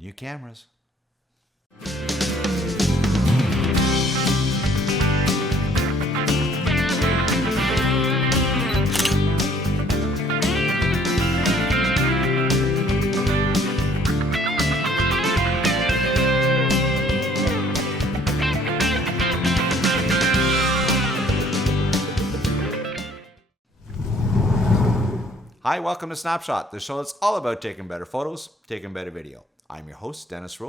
new cameras. Hi, welcome to Snapshot, the show that's all about taking better photos, taking better video. I'm your host, Denis,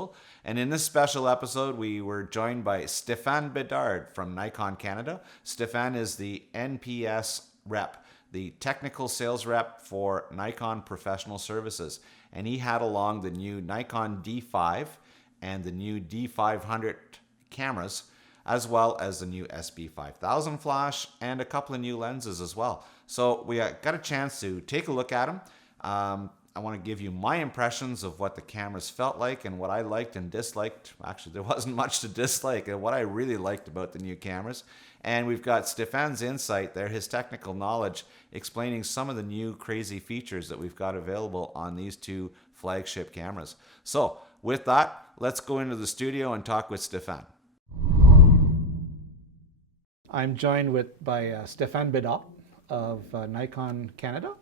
and in this special episode, we were joined by Stéphane Bédard from Nikon Canada. Stéphane is the NPS rep, the technical sales rep for Nikon Professional Services, and he had along the new Nikon D5 and the new D500 cameras, as well as the new SB-5000 flash and a couple of new lenses as well. So we got a chance to take a look at them. I want to give you my impressions of what the cameras felt like and what I liked and disliked. Actually, there wasn't much to dislike, and what I really liked about the new cameras. And we've got Stéphane's insight there, his technical knowledge, explaining some of the new crazy features that we've got available on these two flagship cameras. So with that, let's go into the studio and talk with Stéphane. I'm joined by Stéphane Bédard of Nikon Canada.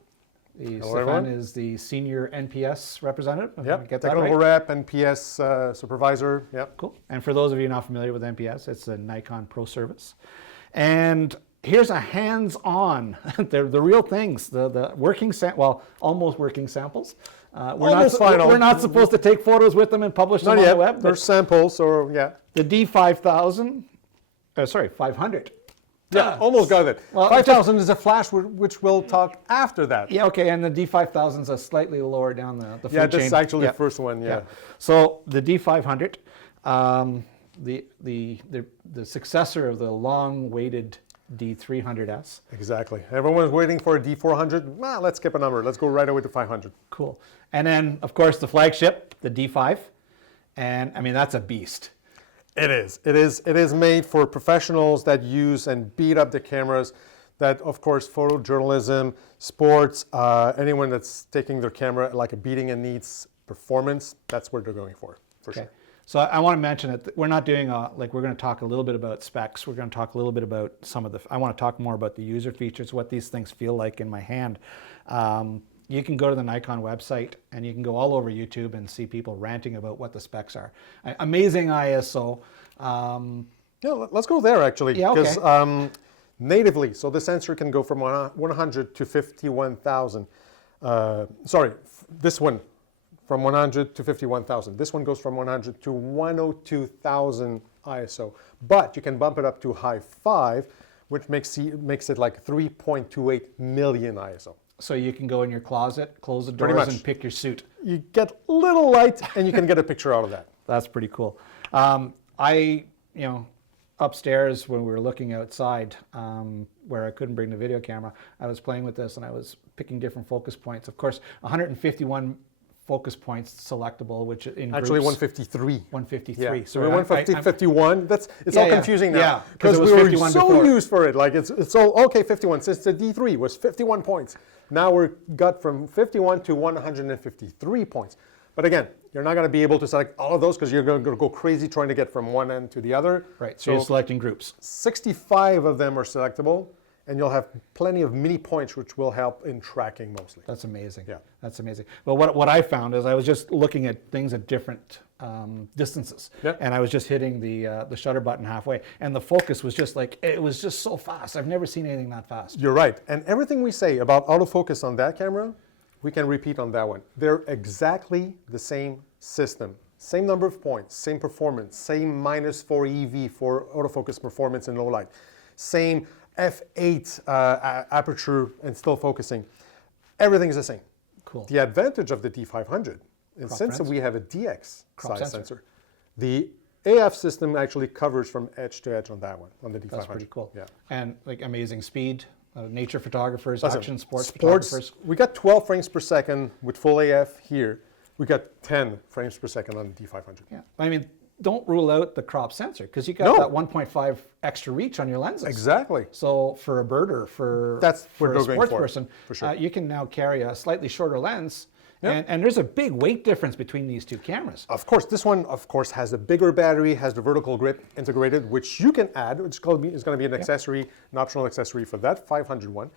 Stéphane is the senior NPS representative. Yep, technical rep, NPS supervisor. Yep. Cool. And for those of you not familiar with NPS, it's a Nikon Pro Service. And here's a hands-on, the real things, the working, almost working samples. We're not supposed to take photos with them and publish them on the web. They're samples, or yeah. The D5000, 500. Yeah, almost got it. Well, 5000 is a flash, which we'll talk after that. Yeah, okay, and the D5000 is a slightly lower down the food chain. Yeah, this is actually the first one, yeah. So the D500, the successor of the long-awaited D300S. Exactly. Everyone's waiting for a D400. Well, let's skip a number. Let's go right away to 500. Cool. And then, of course, the flagship, the D5. And, I mean, that's a beast. It is. It is made for professionals that use and beat up the cameras. That, of course, photojournalism, sports, anyone that's taking their camera like a beating and needs performance, that's what they're going for sure. So I want to mention that we're not doing we're going to talk a little bit about specs. We're going to talk a little bit about I want to talk more about the user features, what these things feel like in my hand. You can go to the Nikon website and you can go all over YouTube and see people ranting about what the specs are. Amazing ISO. Yeah, let's go there actually. Yeah, okay. Because natively, so the sensor can go from 100 to 51,000. This one from 100 to 51,000. This one goes from 100 to 102,000 ISO. But you can bump it up to high 5, which makes it like 3.28 million ISO. So you can go in your closet, close the doors, and pick your suit. You get a little light, and you can get a picture out of that. That's pretty cool. Upstairs when we were looking outside, where I couldn't bring the video camera, I was playing with this and I was picking different focus points. Of course, 151 focus points selectable, which in actually groups, 153. 153. Yeah. So 151. It's all confusing now. Yeah, because we were so before. used for it. Like it's all okay. 51 since the D3 was 51 points. Now we're got from 51 to 153 points. But again, you're not going to be able to select all of those because you're going to go crazy trying to get from one end to the other. Right. So you're selecting groups. 65 of them are selectable. And you'll have plenty of mini points, which will help in tracking mostly. That's amazing. Yeah. That's amazing. Well, what I found is I was just looking at things at different distances. Yep. And I was just hitting the shutter button halfway. And the focus was just it was just so fast. I've never seen anything that fast. You're right. And everything we say about autofocus on that camera, we can repeat on that one. They're exactly the same system. Same number of points, same performance, same -4 EV for autofocus performance in low light. Same f8 aperture and still focusing. Everything is the same. Cool. The advantage of the D500 is since we have a DX size sensor, the AF system actually covers from edge to edge on that one, on the D500. That's pretty cool. Yeah. And like amazing speed, nature photographers, action sports photographers. We got 12 frames per second with full AF here. We got 10 frames per second on the D500. Yeah, I mean, don't rule out the crop sensor because you got that 1.5 extra reach on your lenses. Exactly. So for a birder, for that's what a we're sports going person, for sure. You can now carry a slightly shorter lens And there's a big weight difference between these two cameras. Of course, this one, of course, has a bigger battery, has the vertical grip integrated, which you can add, which is going to be an accessory, an optional accessory for that 500 one.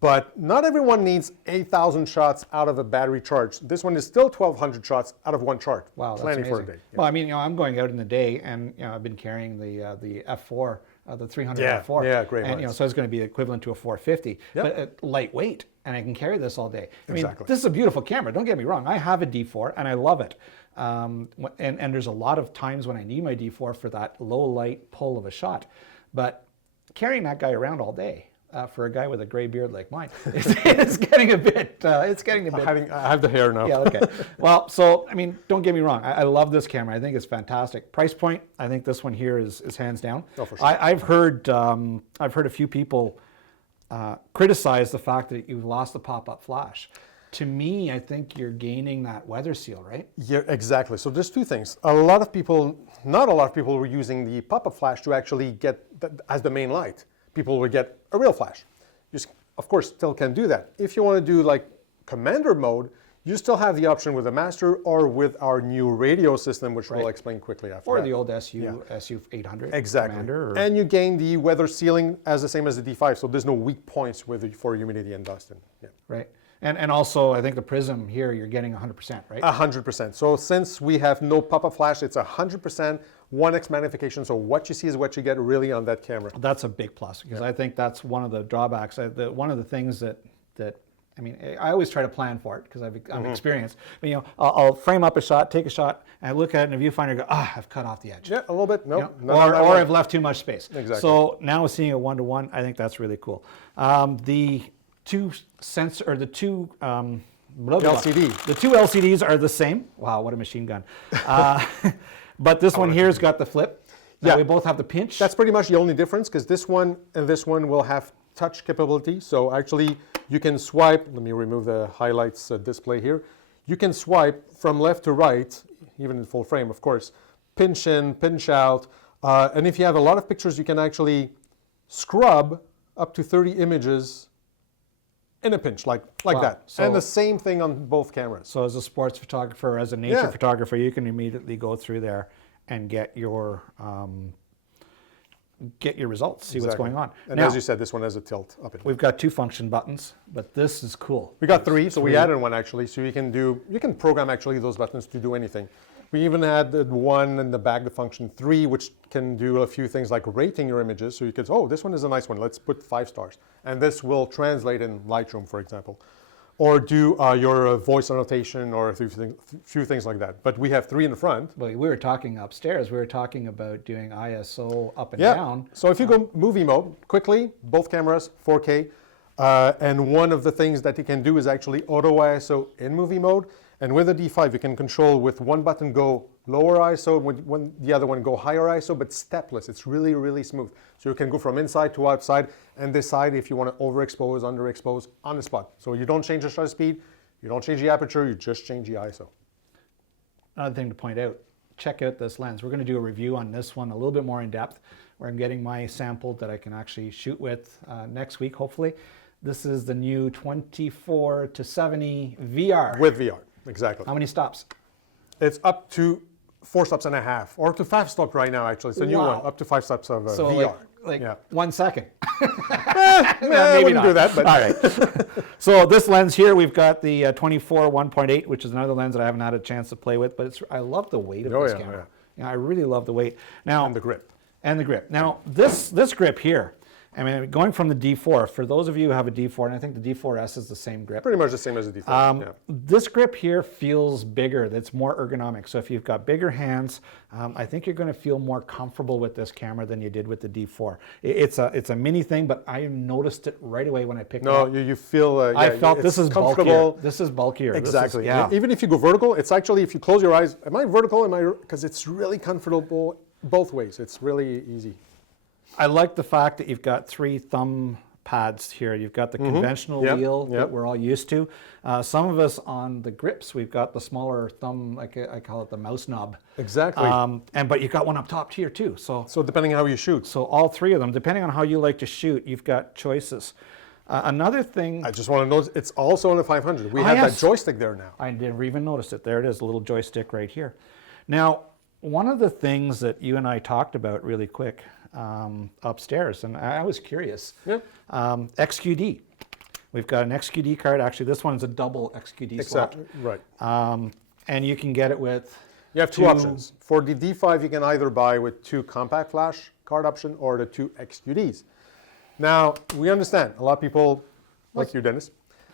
But not everyone needs 8,000 shots out of a battery charge. This one is still 1,200 shots out of one charge. Wow, that's plenty amazing. for a day. Well, I mean, I'm going out in the day, and I've been carrying the F4, the 300 F4. Yeah, great. And so it's going to be equivalent to a 450, but lightweight, and I can carry this all day. I mean, this is a beautiful camera. Don't get me wrong. I have a D4, and I love it. And there's a lot of times when I need my D4 for that low light pull of a shot, but carrying that guy around all day. For a guy with a gray beard like mine, it's getting a bit. I have the hair now. Yeah. Okay. Well, so I mean, don't get me wrong. I love this camera. I think it's fantastic. Price point. I think this one here is hands down. Oh, for sure. I've heard a few people criticize the fact that you've lost the pop-up flash. To me, I think you're gaining that weather seal, right? Yeah, exactly. So there's two things. Not a lot of people were using the pop-up flash to actually get that as the main light. People would get a real flash. You, of course, still can do that. If you want to do like commander mode, you still have the option with the master or with our new radio system, which we'll explain quickly after. Or the old SU-800 exactly. Commander. And you gain the weather sealing as the same as the D5, so there's no weak points for humidity and dust. Right. And also, I think the prism here, you're getting 100%, right? 100%. So since we have no pop-up flash, it's 100%, 1x magnification. So what you see is what you get really on that camera. That's a big plus, because I think that's one of the drawbacks. One of the things that I mean, I always try to plan for it because I'm experienced. But I'll frame up a shot, take a shot, and I look at it in a viewfinder and go, I've cut off the edge. Yeah, a little bit. No, or I've left too much space. Exactly. So now seeing a 1-to-1, I think that's really cool. The two LCD. The two LCDs are the same. Wow, what a machine gun. But this one here's got the flip. We both have the pinch. That's pretty much the only difference, because this one and this one will have touch capability. So actually you can swipe. Let me remove the highlights display here. You can swipe from left to right, even in full frame, of course, pinch in, pinch out. And if you have a lot of pictures, you can actually scrub up to 30 images in a pinch, like that. So, and the same thing on both cameras. So as a sports photographer, as a nature photographer, you can immediately go through there and get your results, see what's going on. And now, as you said, this one has a tilt up and down. We've got 2 function buttons, but this is cool. We got 3, so we added one actually. So you can program actually those buttons to do anything. We even added one in the back, the function 3, which can do a few things like rating your images. So you could, this one is a nice one. Let's put 5 stars. And this will translate in Lightroom, for example. Or do your voice annotation or a few things like that. But we have 3 in the front. Well, we were talking upstairs. We were talking about doing ISO up and down. So if you go movie mode, quickly, both cameras, 4K. And one of the things that you can do is actually auto ISO in movie mode. And with the D5, you can control with one button go lower ISO, when the other one go higher ISO, but stepless. It's really, really smooth. So you can go from inside to outside and decide if you want to overexpose, underexpose on the spot. So you don't change the shutter speed, you don't change the aperture, you just change the ISO. Another thing to point out, check out this lens. We're going to do a review on this one a little bit more in depth, where I'm getting my sample that I can actually shoot with next week, hopefully. This is the new 24 to 70 VR. With VR. Exactly. How many stops? It's up to 4 stops and a half, or up to 5 stops right now, actually. It's a new one, up to 5 stops of VR. Like 1 second. I wouldn't do that, but. All right. So this lens here, we've got the 24 1.8, which is another lens that I haven't had a chance to play with, but I love the weight of this camera. I really love the weight. Now, and the grip. Now, this grip here, I mean, going from the D4, for those of you who have a D4, and I think the D4S is the same grip. Pretty much the same as the D4. This grip here feels bigger. That's more ergonomic. So if you've got bigger hands, I think you're going to feel more comfortable with this camera than you did with the D4. It's a mini thing, but I noticed it right away when I picked it up. No, you feel. I felt this is bulkier. This is bulkier. Exactly. Even if you go vertical, it's actually, if you close your eyes, am I vertical? Because it's really comfortable both ways. It's really easy. I like the fact that you've got 3 thumb pads here. You've got the conventional wheel that we're all used to. Some of us on the grips, we've got the smaller thumb, like I call it the mouse knob. Exactly. But you've got one up top here too. So depending on how you shoot. So all 3 of them, depending on how you like to shoot, you've got choices. Another thing, I just want to note, it's also on the 500. We have yes. that joystick there now. I never even noticed it. There it is, a little joystick right here. Now, one of the things that you and I talked about really quick upstairs, and I was curious, Yeah. XQD. We've got an XQD card. Actually, this one's a double XQD slot. Exactly, right. And you can get it with... You have two options. For the D5, you can either buy with 2 compact flash card option or the 2 XQDs. Now, we understand a lot of people, like you, Dennis,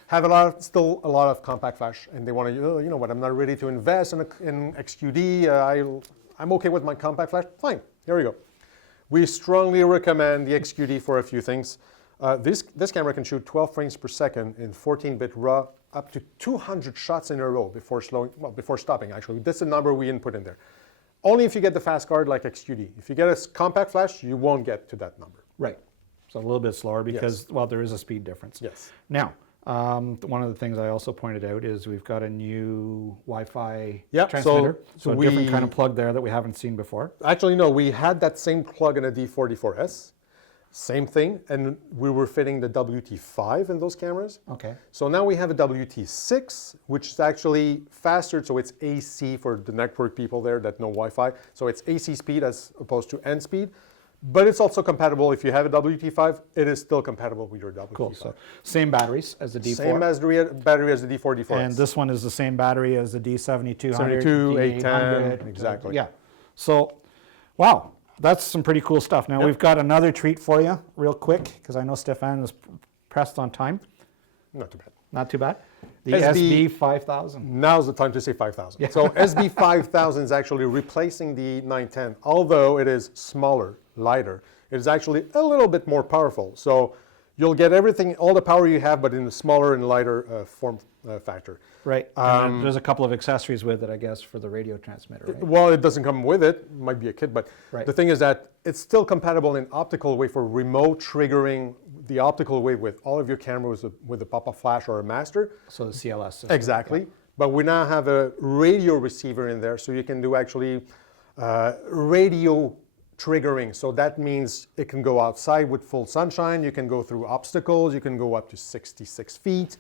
have still a lot of compact flash, and they want to, you know what, I'm not ready to invest in XQD. I'm okay with my compact flash. Fine, here we go. We strongly recommend the XQD for a few things. This camera can shoot 12 frames per second in 14-bit RAW, up to 200 shots in a row before stopping, actually. This is the number we input in there. Only if you get the fast card like XQD. If you get a compact flash, you won't get to that number. Right. So a little bit slower because, well, there is a speed difference. Yes. Now, one of the things I also pointed out is we've got a new Wi-Fi Yep, transmitter. So a we- different kind of plug there that we haven't seen before. Actually, no, we had that same plug in a D44S. Same thing, and we were fitting the WT5 in those cameras. Okay. So now we have a WT6, which is actually faster, so it's AC for the network people there that know Wi-Fi. So it's AC speed as opposed to N speed, but it's also compatible. If you have a WT5, it is still compatible with your WT5. Cool. So same batteries as the D4. Same as the battery as the D4, D4S. And this one is the same battery as the D7200, 72, D800. 810, exactly. Yeah. So, wow. That's some pretty cool stuff. Now, we've got another treat for you real quick, because I know Stéphane is pressed on time. Not too bad. Not too bad. The SB SB-5000. Now's the time to say 5,000. So SB-5000 is actually replacing the 910. Although it is smaller, lighter, it is actually a little bit more powerful. So you'll get everything, all the power you have, but in a smaller and lighter form factor. Right. And there's a couple of accessories with it, I guess, for the radio transmitter, right? Well, it doesn't come with it. Might be a kit, but Right. the thing is that it's still compatible in optical way for remote triggering the optical way with all of your cameras with a pop-up flash or a master. So the CLS system. Exactly. But we now have a radio receiver in there, so you can do actually radio triggering. So that means it can go outside with full sunshine. You can go through obstacles. You can go up to 66 feet.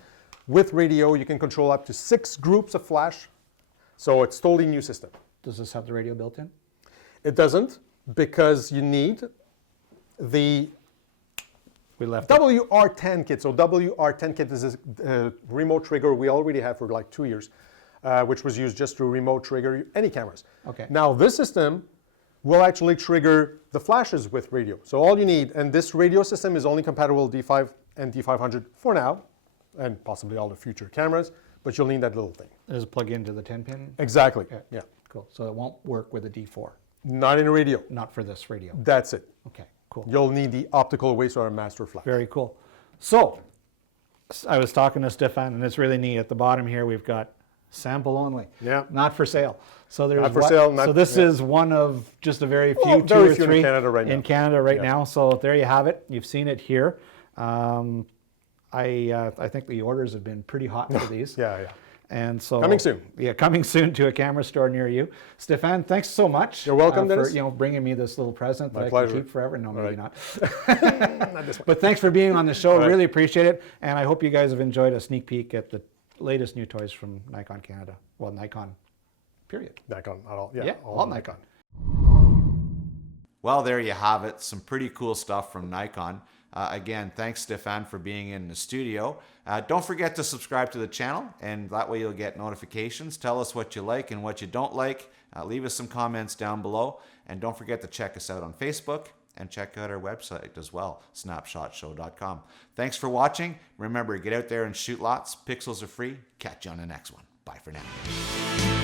With radio, you can control up to 6 groups of flash. So it's totally new system. Does this have the radio built in? It doesn't, because you need the We left it. WR10 kit. So WR10 kit is a remote trigger we already have for like 2 years, which was used just to remote trigger any cameras. Okay. Now this system will actually trigger the flashes with radio. So all you need, and this radio system is only compatible with D5 and D500 for now, and possibly all the future cameras, but you'll need that little thing. Does it plug into the 10-pin? Exactly, yeah. Cool. So it won't work with a D4. Not in radio, Not for this radio. that's it. Okay, cool. You'll need the optical waves or a master flash. Very cool. So, I was talking to Stéphane, and it's really neat. At the bottom here, we've got sample only. Yeah. Not for sale. So there's Not for sale, so this is one of just a very few, Well, two very or few in three Canada right now. in Canada right Yeah. now. So there you have it. You've seen it here. I think the orders have been pretty hot for these. Yeah. And so Coming soon. Yeah, coming soon to a camera store near you. Stéphane, thanks so much. You're welcome, for Denis. bringing me this little present that I pleasure. can keep forever. No, maybe right. not. Not this one. But thanks for being on the show. All right. Really appreciate it. And I hope you guys have enjoyed a sneak peek at the latest new toys from Nikon Canada. Well, Nikon, period. Nikon, not all. Yeah, all Nikon. Well, there you have it. Some pretty cool stuff from Nikon. Again, thanks, Stéphane, for being in the studio. Don't forget to subscribe to the channel, and that way you'll get notifications. Tell us what you like and what you don't like. Leave us some comments down below. And don't forget to check us out on Facebook and check out our website as well, snapshotshow.com. Thanks for watching. Remember, get out there and shoot lots. Pixels are free. Catch you on the next one. Bye for now.